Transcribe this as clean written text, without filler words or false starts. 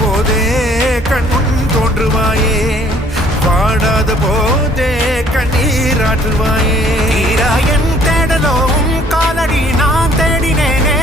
போதே கண்முன் தோன்றுவாயே, வாடாத போதே கண்ணீராற்றுவாயே. என் தேடலும் காலடி நான் தேடினேனே,